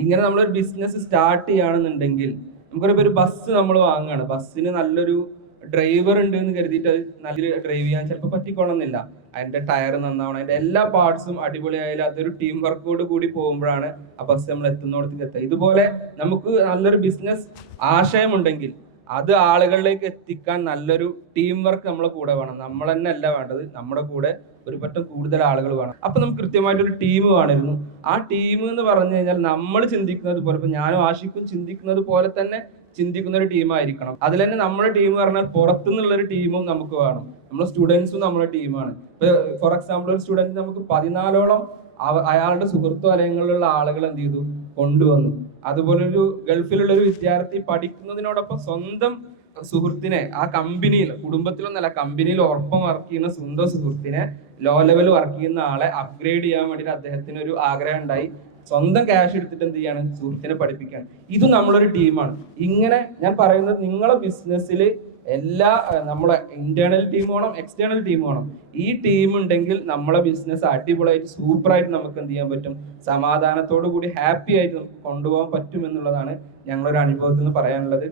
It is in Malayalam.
ഇങ്ങനെ നമ്മളൊരു ബിസിനസ് സ്റ്റാർട്ട് ചെയ്യുകയാണെന്നുണ്ടെങ്കിൽ നമുക്കൊരു ഒരു ബസ് നമ്മൾ വാങ്ങുകയാണ്, ബസ്സിന് നല്ലൊരു ഡ്രൈവർ ഉണ്ട് എന്ന് കരുതിയിട്ട് അത് നല്ല ഡ്രൈവ് ചെയ്യാൻ ചിലപ്പോൾ പറ്റിക്കൊള്ളുന്നില്ല. അതിന്റെ ടയർ നന്നാവണം, അതിന്റെ എല്ലാ പാർട്സും അടിപൊളിയായാലും അതൊരു ടീം വർക്കോട് കൂടി പോകുമ്പോഴാണ് ആ ബസ് നമ്മൾ എത്തുന്നിടത്തേക്ക് എത്തുക. ഇതുപോലെ നമുക്ക് നല്ലൊരു ബിസിനസ് ആശയമുണ്ടെങ്കിൽ അത് ആളുകളിലേക്ക് എത്തിക്കാൻ നല്ലൊരു ടീം വർക്ക് നമ്മളെ കൂടെ വേണം. നമ്മൾ തന്നെ അല്ല വേണ്ടത്, നമ്മുടെ കൂടെ ഒരു പറ്റം കൂടുതൽ ആളുകൾ വേണം. അപ്പൊ നമുക്ക് കൃത്യമായിട്ടൊരു ടീം വേണമായിരുന്നു. ആ ടീം എന്ന് പറഞ്ഞു കഴിഞ്ഞാൽ നമ്മൾ ചിന്തിക്കുന്നത് പോലെ, ഇപ്പൊ ഞാനും ആഷിക്കും ചിന്തിക്കുന്നത് പോലെ തന്നെ ചിന്തിക്കുന്ന ഒരു ടീമായിരിക്കണം. അതിൽ തന്നെ നമ്മുടെ ടീം പറഞ്ഞാൽ പുറത്തുനിന്നുള്ള ഒരു ടീമും നമുക്ക് വേണം. നമ്മുടെ സ്റ്റുഡൻസും നമ്മുടെ ടീമാണ്. ഇപ്പൊ ഫോർ എക്സാമ്പിൾ ഒരു സ്റ്റുഡന്റ് നമുക്ക് 14ഓളം അയാളുടെ സുഹൃത്തു വലയങ്ങളിലുള്ള ആളുകൾ എന്ത് ചെയ്തു, കൊണ്ടുവന്നു. അതുപോലൊരു ഗൾഫിലുള്ള ഒരു വിദ്യാർത്ഥി പഠിക്കുന്നതിനോടൊപ്പം സ്വന്തം സുഹൃത്തിനെ ആ കമ്പനിയിൽ, കുടുംബത്തിലൊന്നല്ല കമ്പനിയിൽ ഒപ്പം വർക്ക് ചെയ്യുന്ന സ്വന്തം സുഹൃത്തിനെ, ലോ ലെവൽ വർക്ക് ചെയ്യുന്ന ആളെ അപ്ഗ്രേഡ് ചെയ്യാൻ വേണ്ടിയിട്ട് അദ്ദേഹത്തിന് ഒരു ആഗ്രഹം ഉണ്ടായി. സ്വന്തം ക്യാഷ് എടുത്തിട്ട് എന്ത് ചെയ്യാണ്, സുഹൃത്തിനെ പഠിപ്പിക്കുകയാണ്. ഇത് നമ്മളൊരു ടീമാണ്. ഇങ്ങനെ ഞാൻ പറയുന്നത്, നിങ്ങളെ ബിസിനസ്സിൽ എല്ലാ നമ്മളെ ഇന്റേണൽ ടീം വേണം, എക്സ്റ്റേണൽ ടീം വേണം. ഈ ടീം ഉണ്ടെങ്കിൽ നമ്മളെ ബിസിനസ് അടിപൊളിയായിട്ട് സൂപ്പറായിട്ട് നമുക്ക് എന്ത് ചെയ്യാൻ പറ്റും, സമാധാനത്തോടു കൂടി ഹാപ്പി ആയിട്ട് നമുക്ക് കൊണ്ടുപോകാൻ പറ്റും എന്നുള്ളതാണ് ഞങ്ങളൊരു അനുഭവത്തിൽ നിന്ന് പറയാനുള്ളത്.